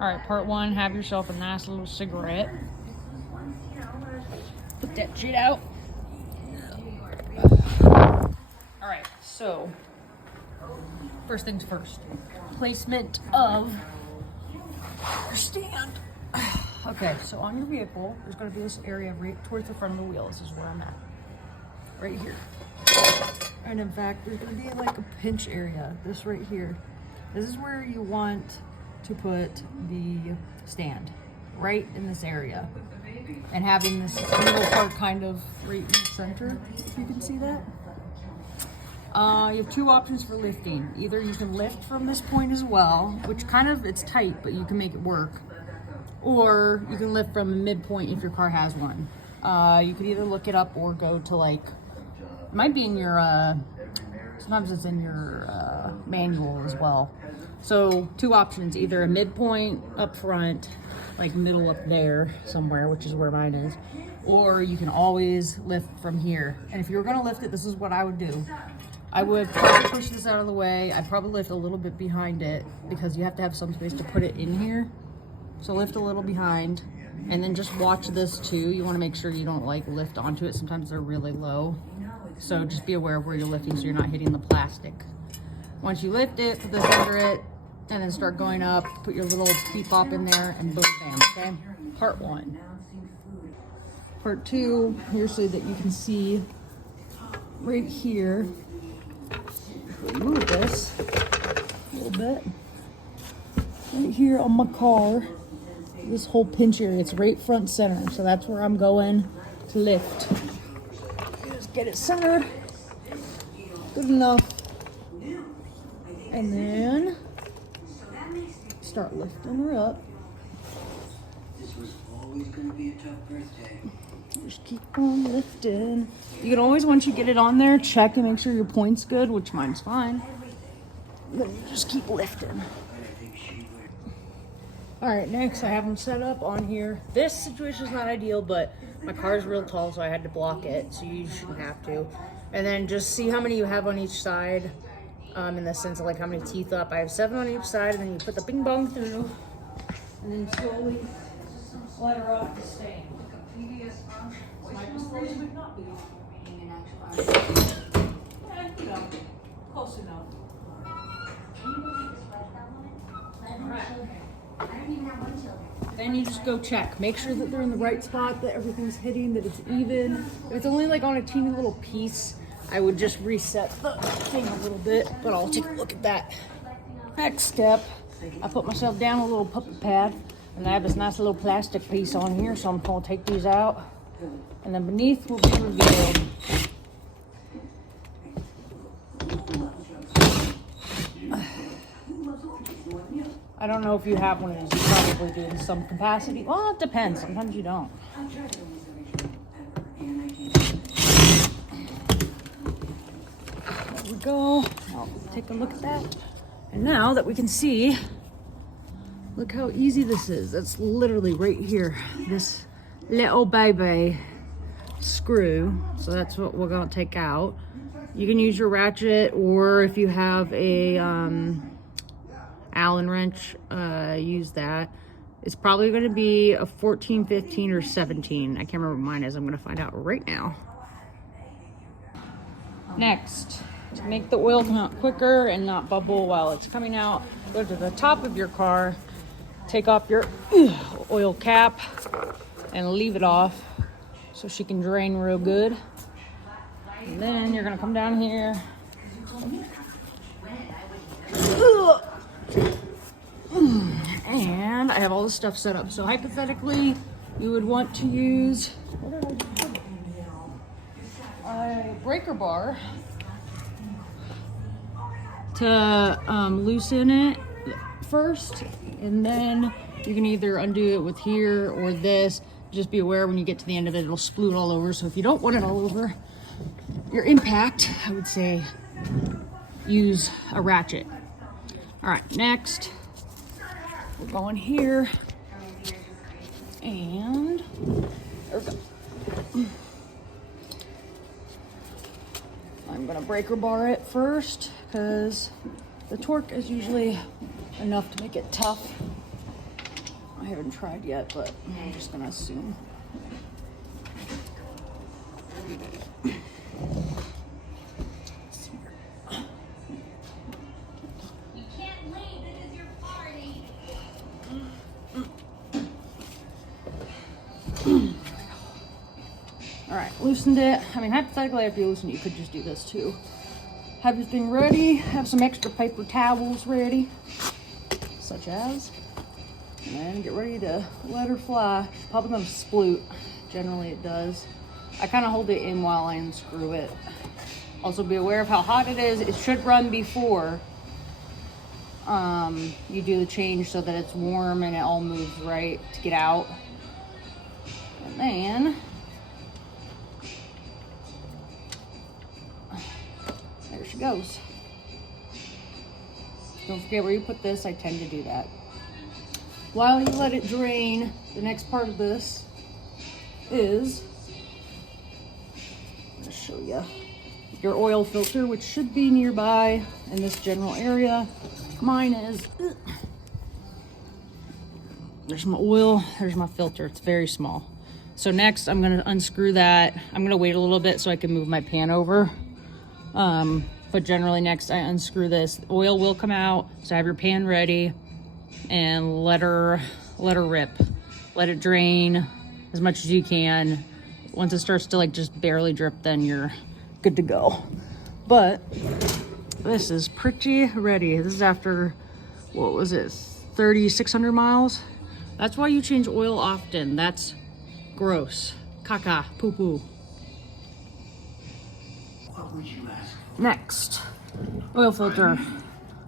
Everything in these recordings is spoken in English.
All right, part one, have yourself a nice little cigarette. Put that shit out. All right, so first things first, placement of your stand. Okay, so on your vehicle, there's gonna be this area right towards the front of the wheel. This is where I'm at, right here. And in fact, there's gonna be like a pinch area, this right here. This is where you want to put the stand, right in this area. And having this middle part kind of right in the center, if you can see that. You have two options for lifting. Either you can lift from this point as well, which kind of, it's tight, but you can make it work. Or you can lift from a midpoint if your car has one. You could either look it up or go to like, it might be in your, sometimes it's in your manual as well. So two options, either a midpoint up front, like middle up there somewhere, which is where mine is, or you can always lift from here. And if you were gonna lift it, this is what I would do. I would probably push this out of the way. I'd probably lift a little bit behind it because you have to have some space to put it in here. So lift a little behind and then just watch this too. You wanna make sure you don't like lift onto it. Sometimes they're really low. So just be aware of where you're lifting so you're not hitting the plastic. Once you lift it, put this under it, and then start going up, put your little peep bop in there, and boom, bam, okay? Part one. Part two, here so that you can see right here. Move this a little bit. Right here on my car, this whole pinch area, it's right front center, so that's where I'm going to lift. Just get it centered, good enough, and then start lifting her up. This was always going to be a tough birthday. Just keep on lifting. You can always, once you get it on there, check and make sure your point's good, which mine's fine. Then you just keep lifting. All right, next I have them set up on here. This situation is not ideal, but my car is real tall, so I had to block it, so you shouldn't have to. And then just see how many you have on each side, in the sense of like how many teeth up. I have 7 on each side, and then you put the bing bong through, and then slowly slide her off the stand. Close enough. Then you just go check. Make sure that they're in the right spot, that everything's hitting, that it's even. If it's only like on a teeny little piece, I would just reset the thing a little bit, but I'll take a look at that. Next step, I put myself down a little puppy pad, and I have this nice little plastic piece on here, so I'm gonna take these out. And then beneath will be revealed. I don't know if you have one of these. You probably do in some capacity. Well, it depends. Sometimes you don't. There we go. I'll take a look at that. And now that we can see, look how easy this is. That's literally right here. This little baby screw. So that's what we're going to take out. You can use your ratchet, or if you have a Allen wrench, use that. It's probably going to be a 14, 15, or 17. I can't remember what mine is. I'm going to find out right now. Next, to make the oil come out quicker and not bubble while it's coming out, go to the top of your car, take off your oil cap, and leave it off so she can drain real good. And then you're going to come down here. And I have all this stuff set up. So hypothetically, you would want to use a breaker bar to loosen it first, and then you can either undo it with here or this. Just be aware when you get to the end of it, it'll sploot all over. So if you don't want it all over your impact, I would say use a ratchet. All right, next we're going here, and there we go. I'm gonna breaker bar it first because the torque is usually enough to make it tough. I haven't tried yet, but I'm just gonna assume. All right, loosened it. I mean, hypothetically, if you loosen it, you could just do this too. Have your thing ready. Have some extra paper towels ready, such as. And then get ready to let her fly. She's probably gonna sploot. Generally, it does. I kind of hold it in while I unscrew it. Also, be aware of how hot it is. It should run before you do the change so that it's warm and it all moves right to get out. And then there she goes. Don't forget where you put this. I tend to do that. While you let it drain, the next part of this is, I'm gonna show you your oil filter, which should be nearby in this general area. Mine is, there's my oil, there's my filter. It's very small. So next I'm gonna unscrew that. I'm gonna wait a little bit so I can move my pan over. But generally next I unscrew this. Oil will come out, so have your pan ready and let her rip. Let it drain as much as you can. Once it starts to like just barely drip, then you're good to go. But this is pretty ready. This is after, what was it, 3,600 miles? That's why you change oil often. That's gross. Caca, poo-poo. What would you ask? Next, oil filter.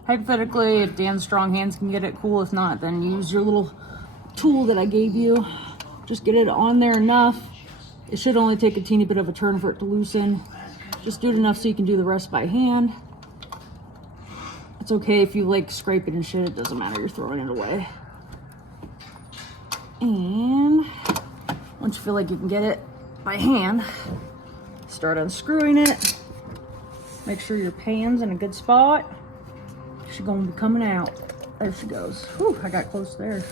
Hypothetically, if Dan's strong hands can get it, cool. If not, then use your little tool that I gave you. Just get it on there enough. It should only take a teeny bit of a turn for it to loosen. Just do it enough so you can do the rest by hand. It's okay if you like scrape it and shit, it doesn't matter, you're throwing it away. And once you feel like you can get it by hand, start unscrewing it. Make sure your pan's in a good spot. She's gonna be coming out. There she goes. Whew, I got close there.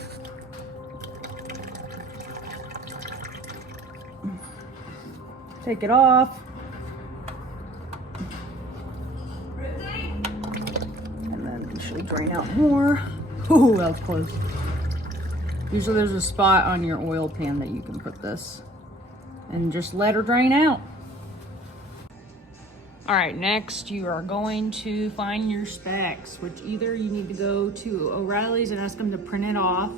Take it off. And then she'll drain out more. Ooh, that was close. Usually there's a spot on your oil pan that you can put this. And just let her drain out. All right, next you are going to find your specs, which either you need to go to O'Reilly's and ask them to print it off.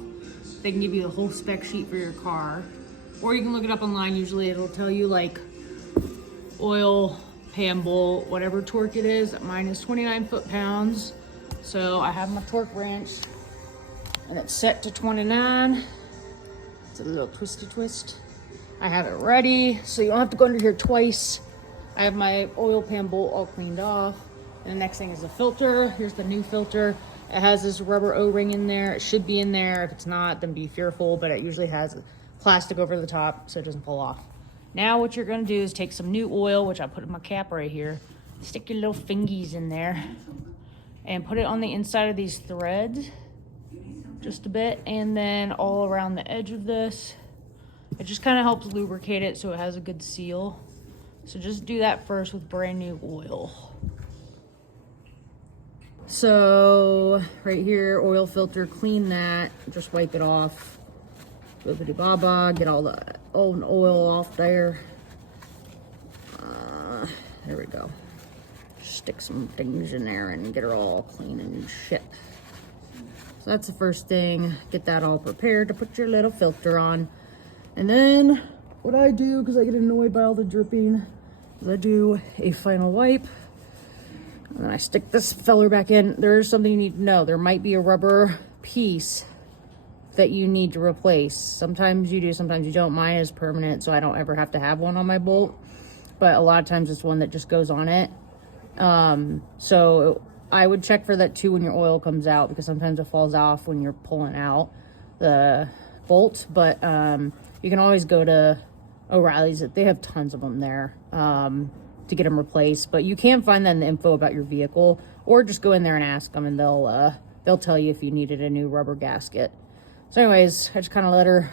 They can give you the whole spec sheet for your car. Or you can look it up online. Usually it'll tell you like oil, pan bolt, whatever torque it is. Mine is 29 foot-pounds. So I have my torque wrench and it's set to 29. It's a little twisty twist. I have it ready, so you don't have to go under here twice. I have my oil pan bolt all cleaned off. And the next thing is the filter. Here's the new filter. It has this rubber O-ring in there. It should be in there. If it's not, then be fearful, but it usually has plastic over the top so it doesn't fall off. Now what you're gonna do is take some new oil, which I put in my cap right here. Stick your little fingies in there and put it on the inside of these threads, just a bit, and then all around the edge of this. It just kind of helps lubricate it so it has a good seal. So just do that first with brand new oil. So right here, oil filter, clean that, just wipe it off. Bibbidi baba, get all the old oil off there. There we go. Stick some things in there and get her all clean and shit. So that's the first thing. Get that all prepared to put your little filter on. And then what I do, because I get annoyed by all the dripping, is I do a final wipe. And then I stick this feller back in. There's something you need to know. There might be a rubber piece that you need to replace. Sometimes you do, sometimes you don't. Mine is permanent, so I don't ever have to have one on my bolt. But a lot of times it's one that just goes on it. So I would check for that too when your oil comes out, because sometimes it falls off when you're pulling out the bolt. But you can always go to O'Reilly's. They have tons of them there to get them replaced. But you can find that in the info about your vehicle, or just go in there and ask them, and they'll tell you if you needed a new rubber gasket. So anyways, I just kind of let her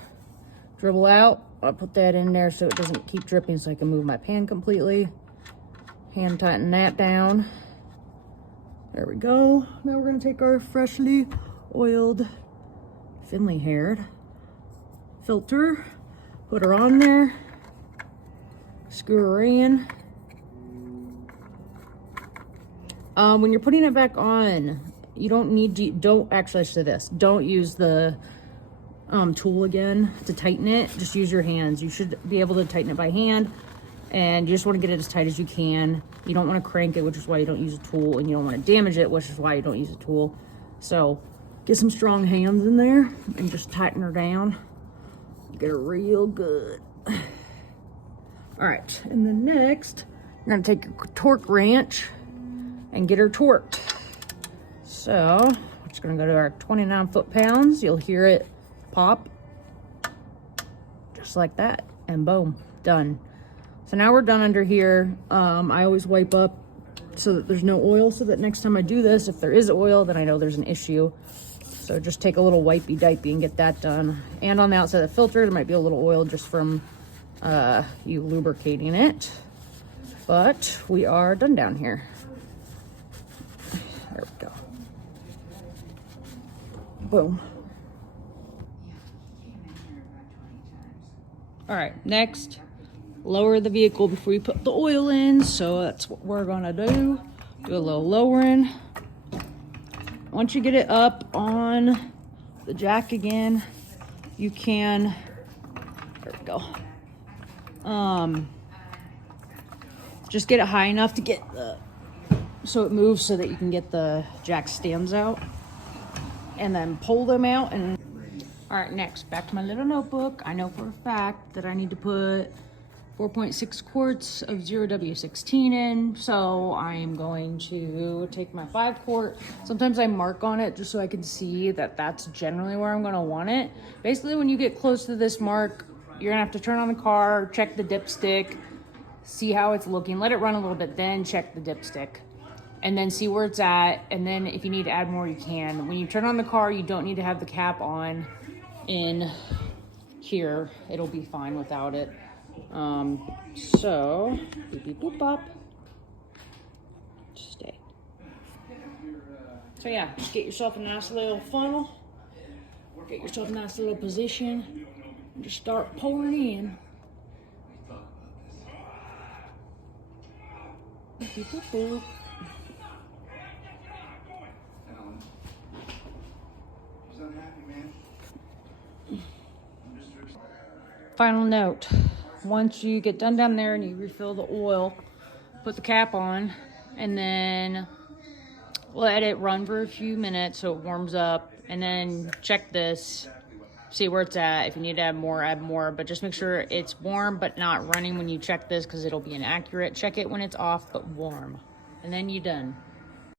dribble out. I'll put that in there so it doesn't keep dripping so I can move my pan completely. Hand tighten that down. There we go. Now we're gonna take our freshly oiled, Finley haired filter, put her on there, screw her in. When you're putting it back on, you don't need to, I should say this, don't use the tool again to tighten it. Just use your hands. You should be able to tighten it by hand, and you just want to get it as tight as you can. You don't want to crank it, which is why you don't use a tool, and you don't want to damage it, which is why you don't use a tool. So get some strong hands in there and just tighten her down. Get her real good. All right, and then next, you're gonna take your torque wrench and get her torqued. So we're just gonna go to our 29 foot-pounds. You'll hear it pop, just like that, and boom, done. So now we're done under here. I always wipe up so that there's no oil, so that next time I do this, if there is oil, then I know there's an issue. So just take a little wipey dipey and get that done. And on the outside of the filter, there might be a little oil just from you lubricating it. But we are done down here. There we go. Boom. All right, next, lower the vehicle before you put the oil in. So that's what we're gonna do. Do a little lowering. Once you get it up on the jack again, you can, there we go. Just get it high enough to get so it moves so that you can get the jack stands out, and then pull them out. And all right, next, back to my little notebook. I know for a fact that I need to put 4.6 quarts of 0W16 in, so I'm going to take my 5 quart. Sometimes I mark on it just so I can see that that's generally where I'm gonna want it. Basically, when you get close to this mark, you're gonna have to turn on the car, check the dipstick, see how it's looking, let it run a little bit, then check the dipstick, and then see where it's at. And then if you need to add more, you can. When you turn on the car, you don't need to have the cap on in here. It'll be fine without it. So beep beep boop bop. Stay. So yeah, just get yourself a nice little funnel, get yourself a nice little position, and just start pouring in. Beep beep boop boop. Final note, once you get done down there and you refill the oil, put the cap on, and then let it run for a few minutes so it warms up, and then check this, see where it's at. If you need to add more, but just make sure it's warm but not running when you check this, because it'll be inaccurate. Check it when it's off but warm, and then you're done.